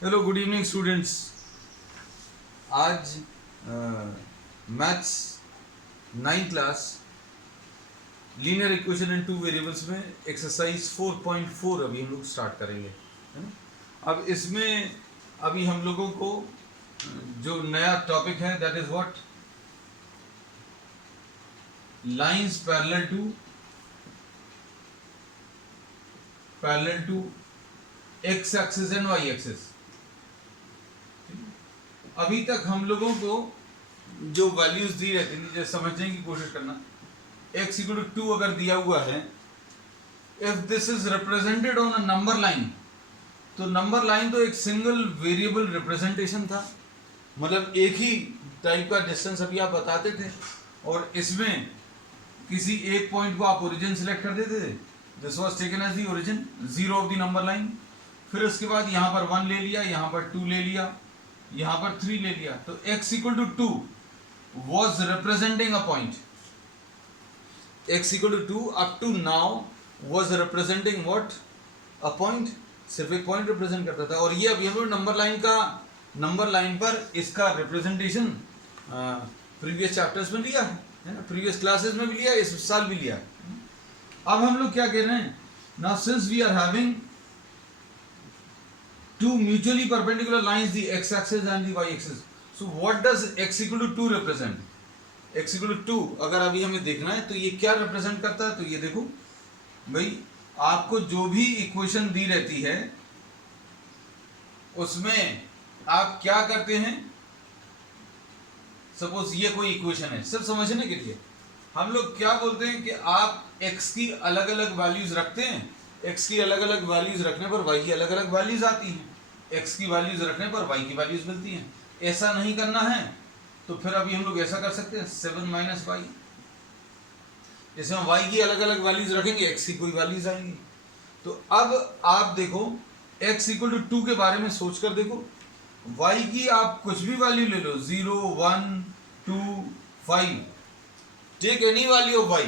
Hello good evening students. आज maths 9th class linear equation in two variables में exercise 4.4 अभी हम लोग स्टार्ट करेंगे, है ना। अब इसमें अभी हम लोगों को जो नया टॉपिक है that is what, lines parallel to x axis and y axis. अभी तक हम लोगों को जो वैल्यूज दी रहती थी, जैसे समझने की कोशिश करना, x इक्वल टू 2 अगर दिया हुआ है, if this is represented on a number line, तो नंबर लाइन तो एक सिंगल वेरिएबल रिप्रेजेंटेशन था, मतलब एक ही टाइप का डिस्टेंस अभी आप बताते थे, और इसमें किसी एक पॉइंट को आप ओरिजिन सिलेक्ट कर देते थे। This was taken as the origin, zero of the number line. फिर उसके बाद यहाँ पर 1 ले लिया, यहाँ पर 2 ले लिया, यहाँ पर 3 ले लिया, तो x equal to 2 was representing a point. x equal to 2 up to now was representing what? A point. सिर्फ एक पॉइंट रिप्रेजेंट करता था। और ये अभी हम लोग नंबर लाइन पर इसका रिप्रेजेंटेशन प्रीवियस चैप्टर्स में लिया है ना, प्रीवियस क्लासेस में भी लिया, इस साल भी लिया। अब हम लोग क्या कह रहे हैं, now since we are having two mutually perpendicular lines, the x axis and the y axis, so what does x equal to 2 represent? x equal to 2 अगर अभी हमें देखना है तो ये क्या रिप्रेजेंट करता है, तो ये देखो भाई, आपको जो भी इक्वेशन दी रहती है उसमें आप क्या करते हैं, सपोज ये कोई इक्वेशन है, सिर्फ समझने के लिए हम लोग क्या बोलते हैं कि आप x की अलग अलग वैल्यूज रखते हैं, x की अलग अलग वैल्यूज रखने पर y की अलग अलग वैल्यूज आती हैं, x की वैल्यूज रखने पर y की वैल्यूज मिलती हैं। ऐसा नहीं करना है तो फिर अभी हम लोग ऐसा कर सकते हैं 7 माइनस वाई, इसमें y की अलग अलग वैल्यूज रखेंगे, x की कोई वैल्यूज आएंगी। तो अब आप देखो x इक्वल टू 2 के बारे में सोच कर देखो, y की आप कुछ भी वैल्यू ले लो, 0 1 2 5, take any value of y,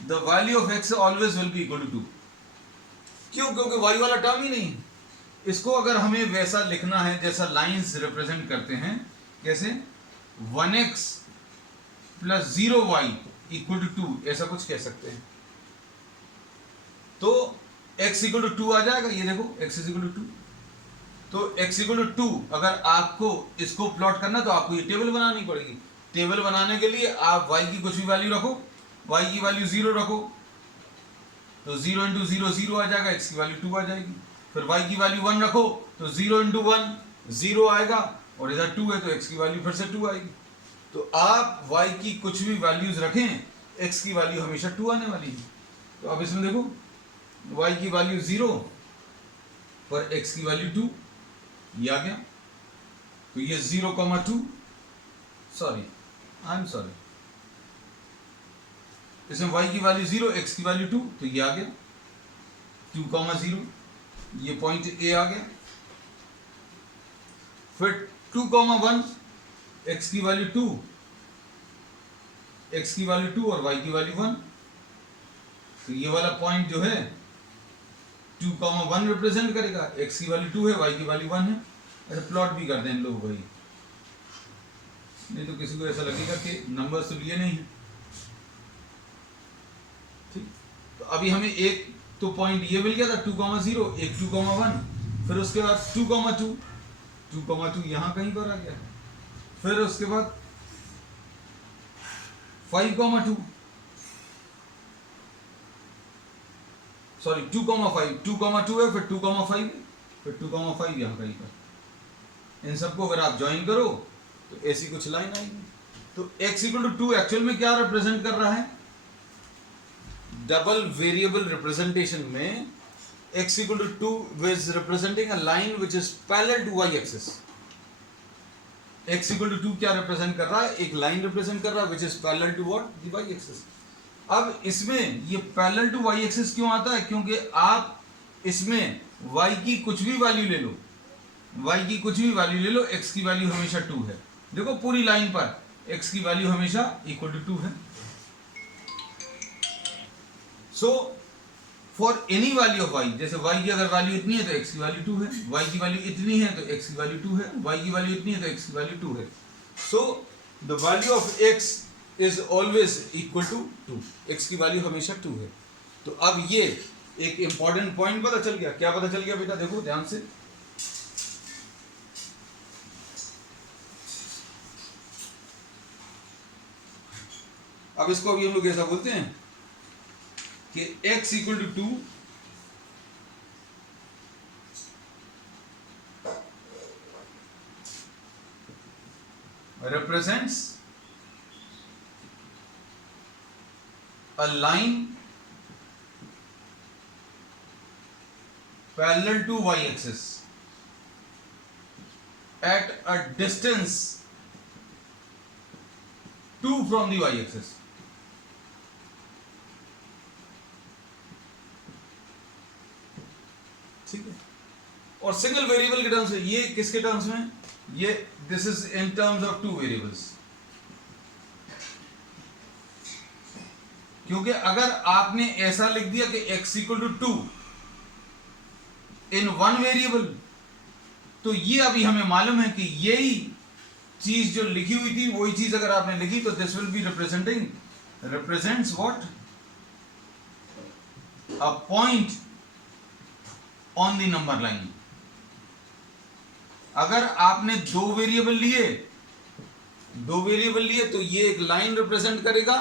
the value of x always will be equal to 2। क्यों? क्योंकि y वाला टर्म ही नहीं। इसको अगर हमें वैसा लिखना है जैसा लाइंस रिप्रेजेंट करते हैं, कैसे 1x plus 0y equal to 2, ऐसा कुछ कह सकते हैं। तो x इक्वल टू 2 आ जाएगा, ये देखो x इज इक्वल टू 2। तो x इक्वल टू 2 अगर आपको इसको प्लॉट करना तो आपको ये टेबल बनानी पड़ेगी। टेबल बनाने के लिए आप y की कुछ भी वैल्यू रखो, y की वैल्यू 0 रखो, तो 0 इंटू 0 0 आ जाएगा, x की वैल्यू 2 आ जाएगी। फिर y की वैल्यू 1 रखो तो 0 इंटू 1 0 आएगा, और इधर 2 है तो x की वैल्यू फिर से 2 आएगी। तो आप y की कुछ भी वैल्यूज रखें, x की वैल्यू हमेशा 2 आने वाली है। तो अब इसमें देखो y की वैल्यू 0 पर x की वैल्यू 2, ये आ गया। तो ये 0,2, सॉरी आई एम सॉरी, इसमें y की वैल्यू 0, x की वैल्यू 2, तो ये आ गया 2,0, ये पॉइंट A आ गया। फिर 2,1, x की वैल्यू 2, x की वैल्यू 2 और y की वैल्यू 1, तो ये वाला पॉइंट जो है 2,1 रिप्रेजेंट करेगा, x की वैल्यू 2 है, y की वैल्यू 1 है। ऐसे प्लॉट भी कर दें इन लोग भाई, नहीं तो किसी को ऐसा लगेगा कि नंबर्स तो लिए नहीं है। ठीक, तो अभी हमें एक तो पॉइंट ये मिल गया था 2,0, एक 2,1, फिर उसके बाद 2,2 यहां कहीं पर आ गया, फिर उसके बाद 5,2, सॉरी 2,5, 2,2 है, फिर 2,5 है, फिर 2,5 यहां कहीं पर। इन सबको अगर आप ज्वाइन करो तो ऐसी कुछ लाइन आएगी। तो x इक्वल टू 2 एक्चुअल में क्या रिप्रेजेंट कर रहा है, डबल वेरिएबल रिप्रेजेंटेशन में x equal to 2 is representing a line which is parallel to y axis. x equal to 2 क्या रिप्रेजेंट कर रहा है, एक लाइन रिप्रेजेंट कर रहा है which is parallel to what, the y axis. अब इसमें ये पैरेलल टू y एक्सिस क्यों आता है, क्योंकि आप इसमें y की कुछ भी वैल्यू ले लो, y की कुछ भी वैल्यू ले लो, x की वैल्यू हमेशा 2 है। देखो पूरी लाइन पर x की वैल्यू हमेशा इक्वल टू 2 है। So for any value of y, जैसे y की अगर वैल्यू इतनी है तो x की वैल्यू 2 है, y की वैल्यू इतनी है तो x की वैल्यू 2 है, y की वैल्यू इतनी है तो x की वैल्यू 2 है। So the value of x is always equal to 2, x की वैल्यू हमेशा 2 है। तो अब ये एक इंपॉर्टेंट पॉइंट पता चल गया। क्या पता चल गया बेटा, देखो ध्यान से। अब इसको अभी हम लोग ऐसा बोलते हैं कि x equal to 2 represents a line parallel to y-axis at a distance 2 from the y-axis। ठीक है, और सिंगल वेरिएबल के टर्म्स में, ये किसके टर्म्स में, ये this is in terms of two variables. क्योंकि अगर आपने ऐसा लिख दिया कि x equal to 2 in one variable, तो ये अभी हमें मालूम है कि यही चीज जो लिखी हुई थी वही चीज अगर आपने लिखी तो this will B represents what, a point on the number line. अगर आपने दो वेरिएबल लिए तो ये एक लाइन रिप्रेजेंट करेगा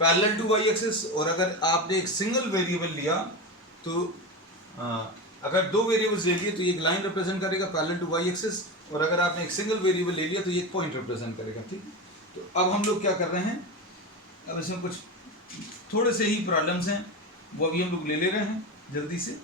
पैरेलल टू वाई एक्सिस, और अगर आपने एक सिंगल वेरिएबल लिया तो अगर दो वेरिएबल्स ले लिए तो ये एक लाइन रिप्रेजेंट करेगा पैरेलल टू वाई एक्सिस, और अगर आपने एक सिंगल वेरिएबल ले लिया तो ये एक पॉइंट रिप्रेजेंट करेगा। ठीक है, तो अब हम लोग क्या कर रहे हैं, अब इसमें कुछ थोड़े से ही प्रॉब्लम्स हैं, वो अभी हम लोग ले रहे हैं जल्दी से।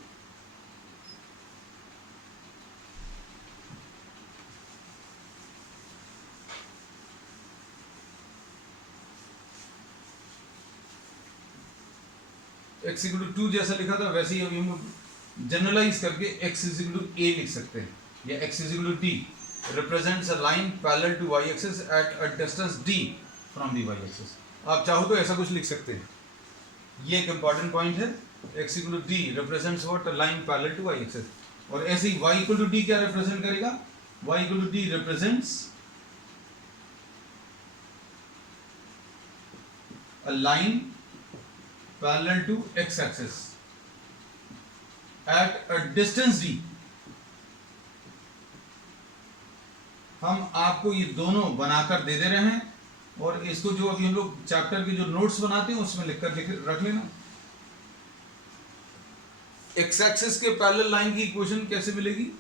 x इक्वल टू 2 जैसा लिखा था वैसे ही अभी हम लोग जनरलाइज करके x is equal to a लिख सकते हैं, या x is equal to d represents a line parallel to y axis at a distance d from the y axis. आप चाहो तो ऐसा कुछ लिख सकते हैं, ये एक इंपॉर्टेंट पॉइंट है। x equal to d represents what, a line parallel to y axis, और ऐसे ही y इक्वल टू d क्या रिप्रेजेंट करेगा, y equal to d represents a line parallel to x axis at a distance d। हम आपको ये दोनों बनाकर दे रहे हैं, और इसको जो अभी हम लोग चैप्टर के जो नोट्स बनाते हैं उसमें लिखकर रख लेना। x एक्सिस के पैरेलल लाइन की इक्वेशन कैसे मिलेगी,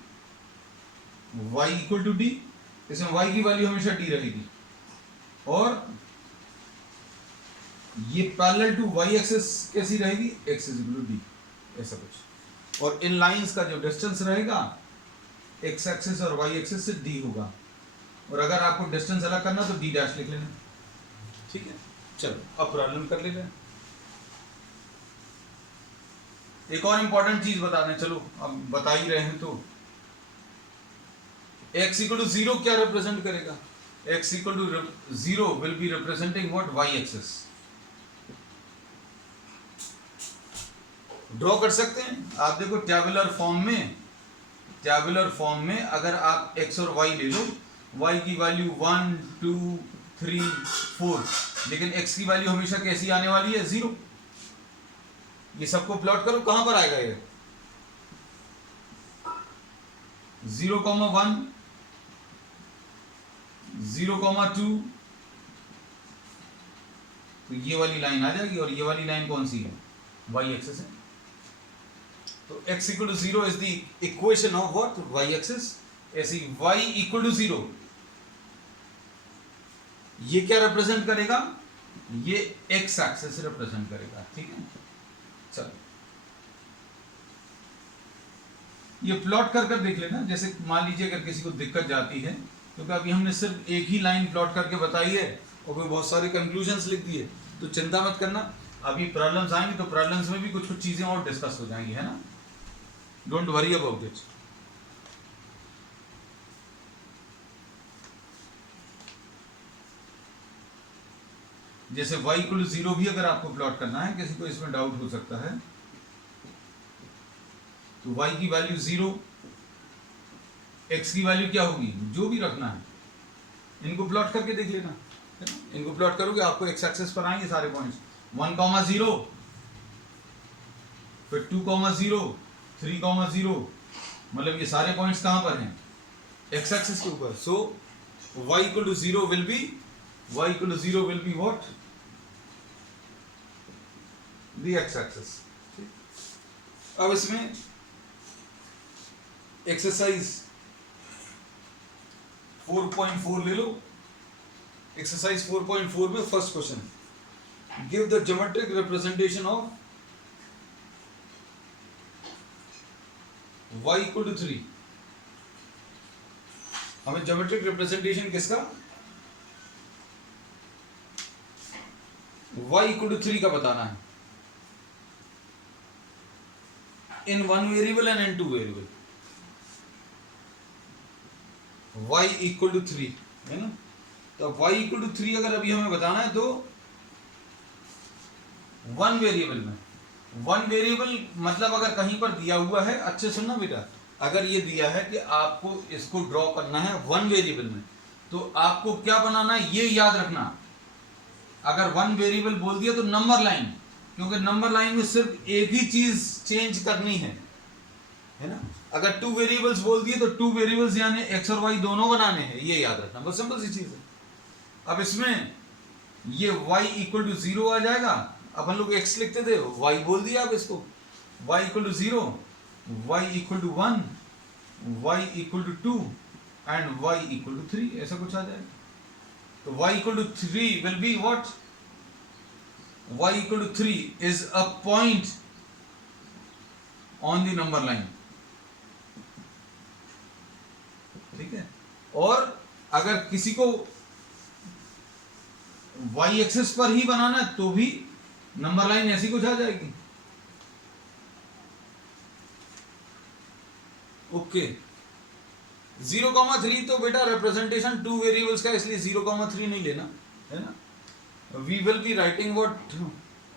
y इक्वल टू d, इसमें y की वैल्यू हमेशा d रहेगी, और ये पैरेलल टू y एक्सिस कैसी रहेगी, x is equal to d, ऐसा कुछ। और इन लाइंस का जो डिस्टेंस रहेगा x एक्सिस और y एक्सिस से d होगा, और अगर आपको डिस्टेंस अलग करना तो d डैश लिख लेना। ठीक है, चलो अब प्रॉब्लम कर लेते हैं। एक और इंपॉर्टेंट चीज बता दें, चलो अब बता ही रहे हैं तो x इक्वल टू 0 क्या रिप्रेजेंट करेगा, x equal to 0 will be representing what, y axis. Draw कर सकते हैं आप, देखो टैबुलर फॉर्म में अगर आप x और y ले लो, y की वैल्यू 1 2 3 4, लेकिन x की वैल्यू हमेशा कैसी आने वाली है, 0। ये सबको प्लॉट करो, कहां पर आएगा ये, 0,1 0,2, तो ये वाली लाइन आ जाएगी, और ये वाली लाइन कौन सी है, y एक्सिस है। तो x equal to 0 is the equation of what, y axis. ऐसे y इक्वल टू 0 ये क्या रिप्रेजेंट करेगा, ये x एक्सिस रिप्रेजेंट करेगा। ठीक है, चलो ये प्लॉट कर देख लेना। जैसे मान लीजिए अगर किसी को दिक्कत जाती है, क्योंकि अभी हमने सिर्फ एक ही लाइन प्लॉट करके बताई है और फिर बहुत सारे कंक्लूजन्स लिख दिए, तो चिंता मत करना, अभी प्रॉब्लम्स आएंगी तो प्रॉब्लम्स में भी कुछ चीजें और डिस्कस हो जाएंगी, है ना, डोंट वरी अबाउट इट। जैसे y इक्वल 0 भी अगर आपको प्लॉट करना है, किसी को इसमें डाउट हो सकता है, तो y की वैल्यू 0, x की वैल्यू क्या होगी, जो भी रखना है, इनको प्लॉट करके देख लेना, है ना? इनको प्लॉट करोगे आपको x एक्सेस पर आएंगे सारे पॉइंट्स, 1,0, फिर 2,0, 3,0, मतलब ये सारे पॉइंट्स कहां पर हैं, x एक्सिस के ऊपर. So y equal to 0 will be what, the x axis. अब इसमें एक्सरसाइज 4.4 ले लो. एक्सरसाइज 4.4 में first question, give the geometric representation of y equal to 3. हमें ज्योमेट्रिक रिप्रेजेंटेशन किसका, y इक्वल टू 3 का बताना है, in one variable and in two variable. y equal to 3 है ना. तो y इक्वल टू 3 अगर अभी हमें बताना है तो वन वेरिएबल में, वन वेरिएबल मतलब अगर कहीं पर दिया हुआ है, अच्छे सुनना बेटा, अगर ये दिया है कि आपको इसको ड्रॉ करना है वन वेरिएबल में, तो आपको क्या बनाना है ये याद रखना. अगर वन वेरिएबल बोल दिया तो नंबर लाइन, क्योंकि नंबर लाइन में सिर्फ एक ही चीज चेंज करनी है ना. अगर टू वेरिएबल्स बोल दिए तो टू वेरिएबल्स यानी x और y दोनों बनाने हैं, ये याद रखना, बस सिंपल सी चीज है. अब इसमें ये y इक्वल टू 0 आ जाएगा, अपन लोग x लिखते थे, y बोल दिया. अब इसको y equal to 0, y equal to 1, y equal to 2 and y equal to 3, ऐसा कुछ आ जाएगा. तो y equal to 3 will be what, y equal to 3 is a point on the number line. ठीक है. और अगर किसी को y एक्सिस पर ही बनाना है तो भी नंबर लाइन ऐसी कुछ आ जाएगी. ओके. 0,3 तो बेटा रिप्रेजेंटेशन टू वेरिएबल्स का, इसलिए 0,3 नहीं लेना, है ना. We will be writing what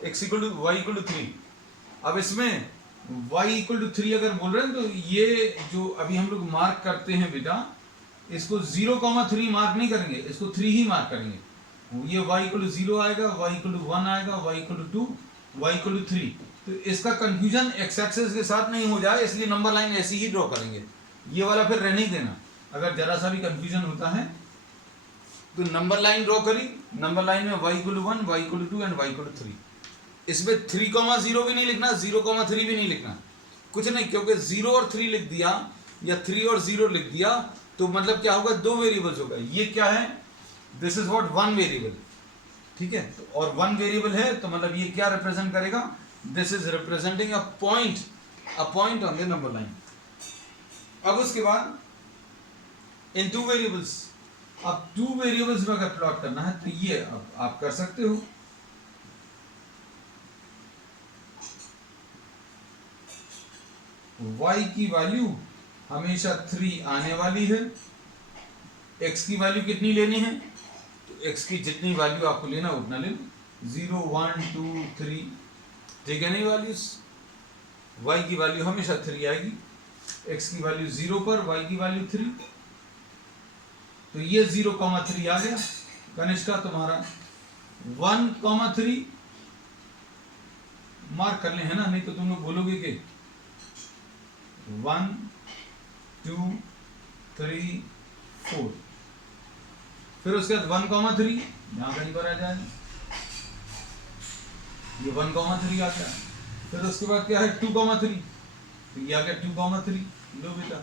x equal to y equal to 3. अब इसमें y इक्वल टू 3 अगर बोल रहे हैं तो ये जो अभी हम लोग मार्क करते हैं बेटा, इसको 0,3 मार्क नहीं करेंगे, इसको 3 ही मार्क करेंगे. ये y इक्वल टू 0 आएगा, y इक्वल टू 1 आएगा, y equal to 2, y equal to 3. तो इसका कंफ्यूजन x एक्सिस के साथ नहीं हो जाए, इसलिए नंबर लाइन ऐसी ही ड्रॉ करेंगे. ये वाला फिर रहने ही देना. अगर जरा सा भी कंफ्यूजन होता है तो नंबर लाइन ड्रॉ करी, नंबर लाइन में y equal to 1, y equal to 2 and y equal to 3. इसमें 3,0 भी नहीं लिखना, 0,3 भी नहीं लिखना, कुछ नहीं, क्योंकि 0 और 3 लिख दिया या 3 और 0 लिख दिया तो मतलब क्या होगा, दो वेरिएबल्स होगा. ये क्या है, this is what one variable. ठीक है. और वन वेरिएबल है तो मतलब ये क्या रिप्रेजेंट करेगा, this is representing a point on the number line. अब उसके बाद इन टू वेरिएबल्स, अब टू वेरिएबल्स में अगर प्लॉट करना है तो ये अब आप कर सकते हो. y की वैल्यू हमेशा 3 आने वाली है, x की वैल्यू कितनी लेनी है, तो x की जितनी वैल्यू आपको लेना उतना ले लो, 0, 1, 2, 3. ठीक है नहीं, वैल्यूज y की वैल्यू हमेशा 3 आएगी, x की वैल्यू 0 पर, y की वैल्यू 3. तो ये 0,3 आ गया. कनिष्का तुम्हारा 1,3 मार्क कर ले, है ना, नहीं तो तुम लोग बोलोगे कि 1, 2, 3, 4. फिर उसके बाद 1,3 यहां कहीं पर आ जाएगा, ये 1,3 आ गया. फिर उसके बाद क्या है 2,3, तो ये आ गया 2,3. लो बेटा,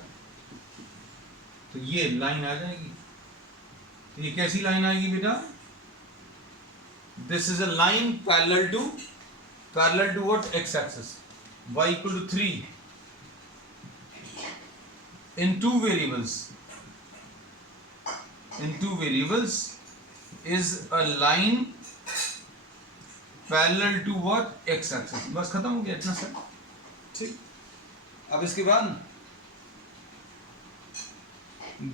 तो ये लाइन आ जाएगी. तो ये कैसी लाइन आएगी बेटा, this is a line parallel to what, x axis. y equal to 3 in two variables is a line parallel to what, x axis. बस खत्म हो गया इतना सर. ठीक. अब इसके बाद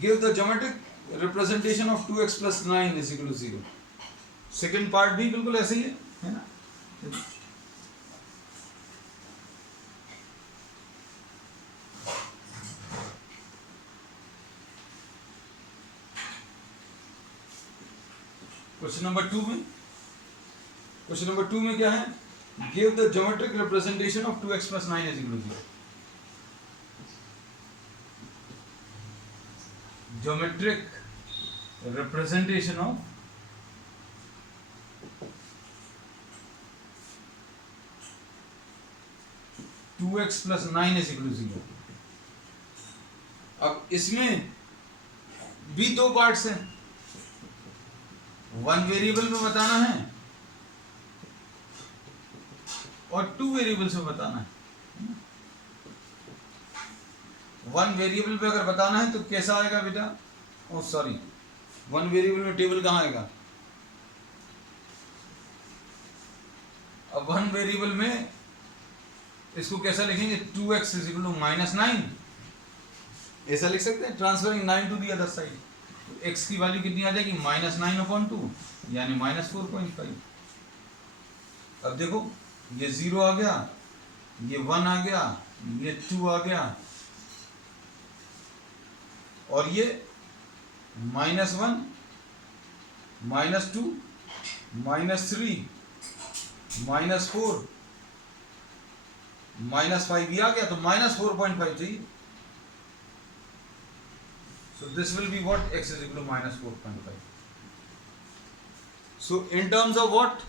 give the geometric representation of 2x plus 9 is equal to 0. Second part भी बिल्कुल ऐसे ही है ना। क्वेश्चन नंबर 2 में क्या है, give the geometric representation of 2x + 9 is equal to 0। Geometric representation of 2x + 9 is equal to 0। अब इसमें भी दो पार्ट्स हैं, वन वेरिएबल में बताना है और टू वेरिएबल्स में बताना है। वन वेरिएबल पे अगर बताना है तो कैसा आएगा बेटा, ओ सॉरी, वन वेरिएबल में टेबल कहाँ आएगा। अब वन वेरिएबल में इसको कैसा लिखेंगे, 2x = -9, ऐसा लिख सकते हैं, transferring 9 to the other side. तो x की वैल्यू कितनी आ जाएगी, -9/2 यानी -4.5। अब देखो ये 0 आ गया, ये 1 आ गया, ये 2 आ गया, और ये -1 -2 -3 -4 -5 भी आ गया, तो -4.5 चाहिए। So this will be what, x is equal to -4.5. So in terms of what,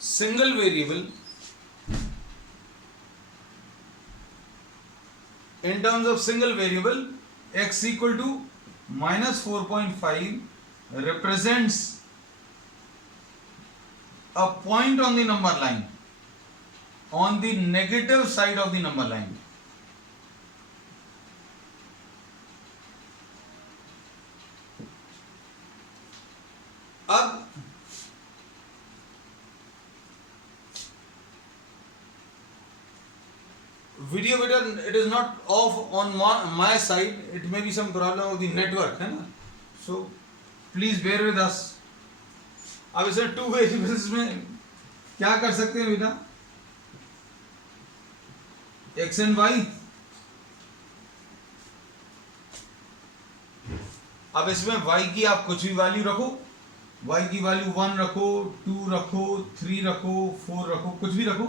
single variable, in terms of single variable, x equal to -4.5 represents a point on the number line, on the negative side of the number line. अब video बेटा, it is not of on my side, it may be some problem of the network, है ना, so please bear with us. अब इसे to variables में क्या कर सकते हैं बेटा, x एंड y। अब इसमें y की आप कुछ भी वैल्यू रखो, y की वैल्यू 1 रखो, 2 रखो, 3 रखो, 4 रखो, कुछ भी रखो,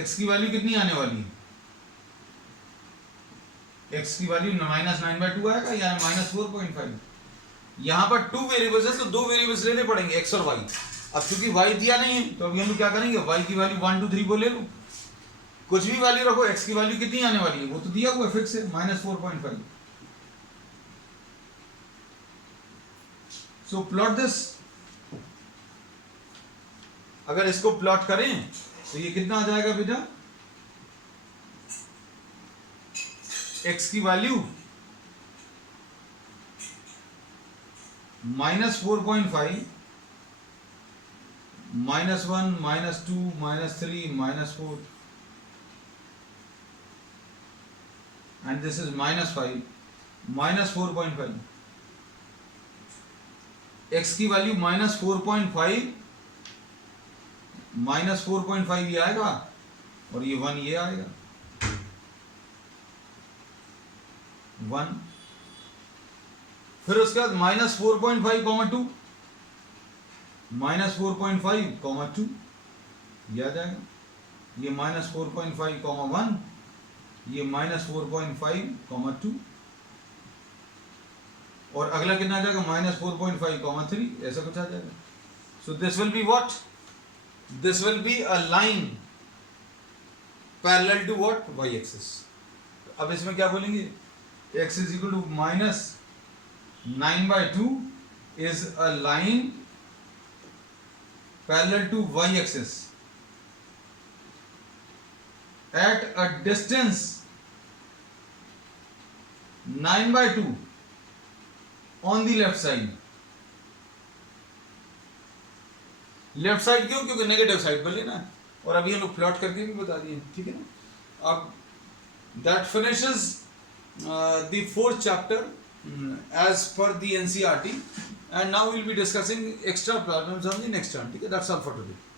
x की वैल्यू कितनी आने वाली है, x की वैल्यू -9/2 आएगा या -4.5। यहां पर टू वेरिएबल्स है तो दो वेरिएबल्स लेने पड़ेंगे, x और y। अब क्योंकि y दिया नहीं है तो अभी हम लोग क्या करेंगे, y की वैल्यू 1 2 3 को ले लो, कुछ भी वैल्यू रखो, x की वैल्यू कितनी आने वाली है, वो तो दिया हुआ है फिक्स है, -4.5। सो प्लॉट दिस, अगर इसको प्लॉट करें तो ये कितना आ जाएगा बेटा, x की value -4.5 -1 -2 -3 -4 and this is -5 -4.5। x की वैल्यू -4.5 -4.5 ये आएगा और ये 1 ये आएगा, 1। फिर उसके बाद -4.5, 2 -4.5, 2 ये आ जाएगा, ये -4.5, 1, ये -4.5, 2, और अगला कितना आ जाएगा, -4.5, 3, ऐसा कुछ आ जाएगा। So this will be what, this will be a line parallel to what, y axis. अब इसमें क्या बोलेंगे, x is equal to -9/2 is a line parallel to y axis at a distance 9/2 on the left side। Left side क्यों, क्योंकि negative side पर लेना है, और अभी हम लोग प्लॉट करके भी बता दिए, ठीक है ना। अब that finishes the fourth chapter as per the NCERT, and now we'll be discussing extra problems on the next term. ठीक है, that's all for today.